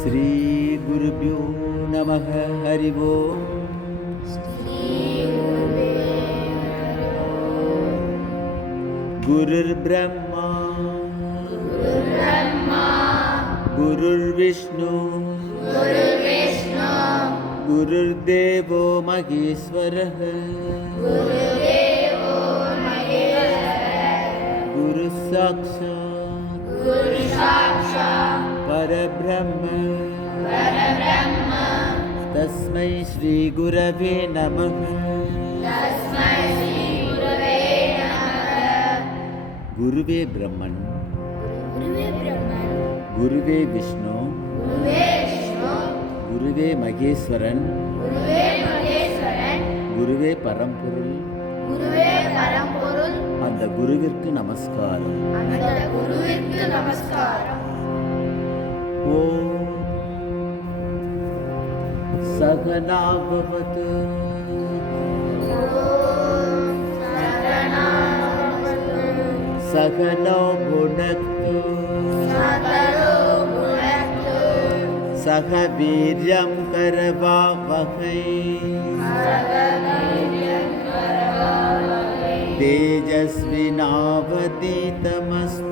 श्रीगुरुभ्यो नमः हरि ओम् गुरुर्ब्रह्मा। गुरुर्विष्णु। गुरुर्देवो महेश्वरः। गुरुः साक्षात् परब्रह्म तस्मै श्रीगुरवे नमः गुरुवे ब्रह्मन् गुरुवे विष्णु குருவே மகேஸ்வரன் குருவே பரம்பொருள் குருவே பரம்பொருள் அந்த குருவிற்கு நமஸ்காரம் அந்த குருவிற்கு நமஸ்காரம் सघना सगना भवत सघनो भुनक्तु सह वीर्यं करवावहै। तेजस्विनावतीतमस्तु।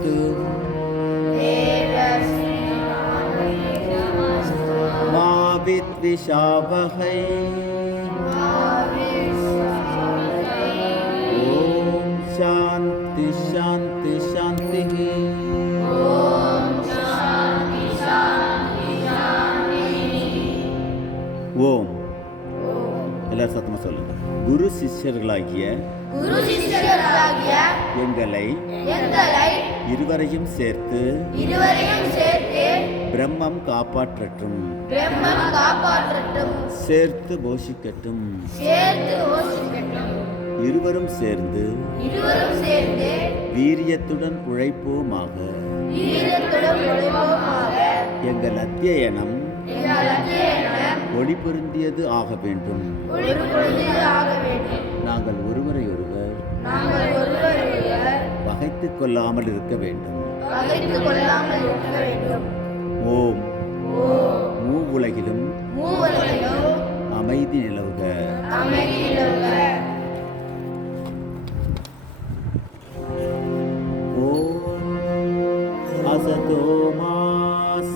வித்விஷாவகை ஓம் சாந்தி சாந்தி சாந்தி. ஓம். எல்லாரும் சத்தமாக சொல்லுங்க. குரு சிஷ்யர்களாகிய எங்களை எங்களை இருவரையும் சேர்த்து இருவரையும் சேர்த்து பிரம்மம் காப்பாற்றட்டும். பிரம்மம் காப்பாற்றட்டும். சேர்த்து போஷிக்கட்டும். சேர்த்து ஓசிக்கட்டும் இருவரும் சேர்ந்து இருவரும் சேர்ந்து வீரியத்துடன் உழைப்போமாக. வீரத்துடன் உழைப்போமாக. எங்கள் அத்தியனம் ஒளி பொருந்தியது ஆக வேண்டும். நாங்கள் ஒருவரை ஒருவர் நாங்கள் ஒருவர் பகைத்துக் கொள்ளாமல் இருக்க வேண்டும். ஓம். மூ உலகிலும் அமைதி நிலவுக. அமைதி நிலவுக. ஓம். அசதோ மா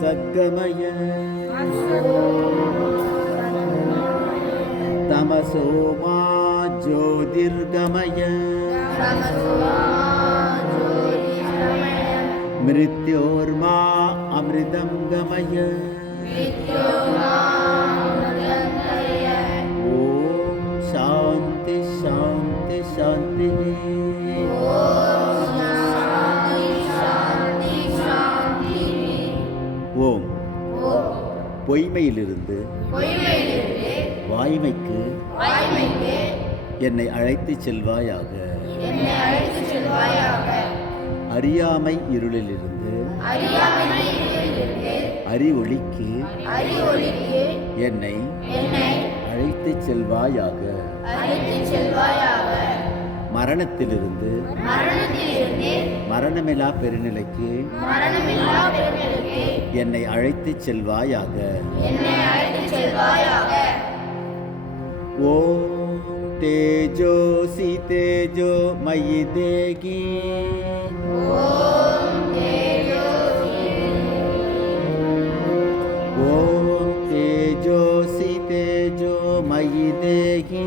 சக்கமய மிருத்யோர்மா அமிர்தம் கமய. ஓம் சாந்தி சாந்தி சாந்தி. ஓம் பொய்மையிலிருந்து வாய்மைக்கு என்னை அழைத்துச் செல்வாயாக. என்னை அழைத்துச் செல்வாயாக. அறியாமை இருளிலிருந்து அறிவொளிக்கு என்னை அழைத்து செல்வாயாக. மரணத்திலிருந்து மரணமிலா பெருநிலைக்கு என்னை அழைத்து செல்வாயாக. ஓ தேஜோ सी தேஜோ मयि தேகி. மயி தேகி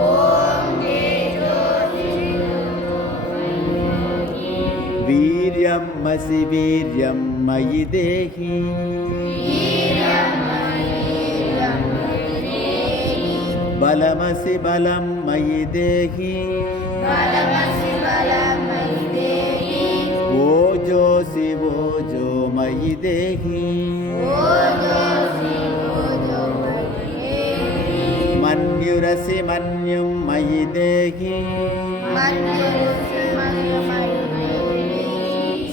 ஓம் தேஜோசி தேஜோ மயி தேகி வீரியம் மசி வீரியம் மயி மன்யும் மயி தேகி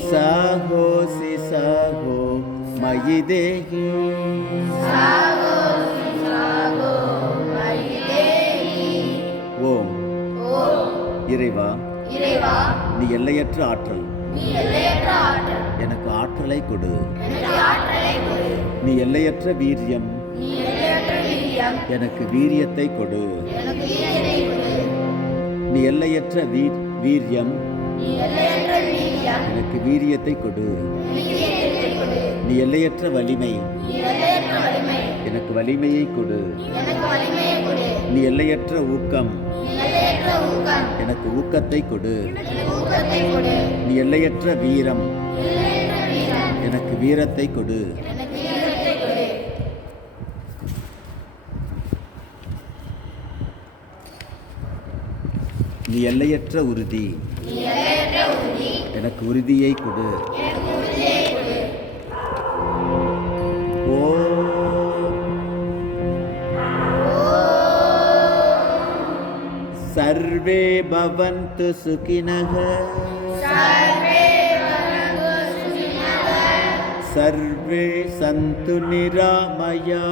சாகோசி சாகோ மயி தேகி ஓம் இறைவா இறைவா நீ எல்லையற்ற ஆற்றல் எனக்கு ஆற்றலை கொடு நீ எல்லையற்ற வீரியம் எனக்கு வீரியத்தை கொடு. எனக்கு வீரியத்தை கொடு. நீ எல்லையற்ற வீர் வீரியம். எனக்கு வீரியத்தை கொடு. நீ எல்லையற்ற வலிமை. எனக்கு வலிமையை கொடு. நீ எல்லையற்ற ஊக்கம். எனக்கு ஊக்கத்தை கொடு. நீ எல்லையற்ற வீரம். எல்லையற்ற வீரம். எனக்கு வீரத்தை கொடு எனக்கு வீரத்தை கொடு நீ எல்லையற்ற உறுதி. எனக்கு உறுதியை கொடு. सर्वे भवन्तु सुखिनः सर्वे सन्तु निरामया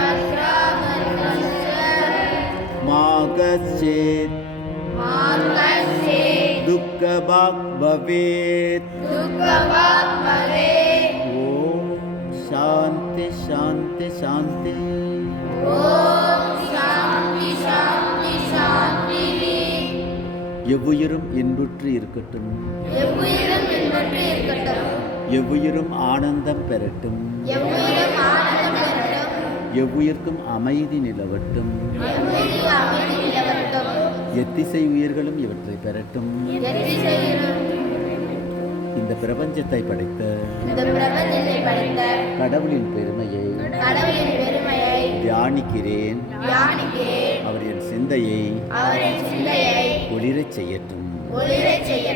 பத்ராமர்கஸ்ய மாகச்சேத் மார்கஸ்யே துக்கபாக் பவேத் துக்கவாத் பவே ஓம் சாந்தி சாந்தி சாந்தி எவ்வுயிரும் இன்புற்று இருக்கட்டும். எவ்வுயிரும் இன்பற்று இருக்கட்டும். எவ்வுயிரும் ஆனந்தம் பெறட்டும். எவ்வுயிர்க்கும் அமைதி நிலவட்டும். எத்திசை உயிர்களும் இவற்றை பெறட்டும். இந்த பிரபஞ்சத்தை படைத்த கடவுளின் பெருமையை தியானிக்கிறேன். தியானிக்கிறேன். அவர் என் சிந்தையை அவரின் சிந்தையை ஒளிரச் செய்யட்டும். ஒளிரச் செய்ய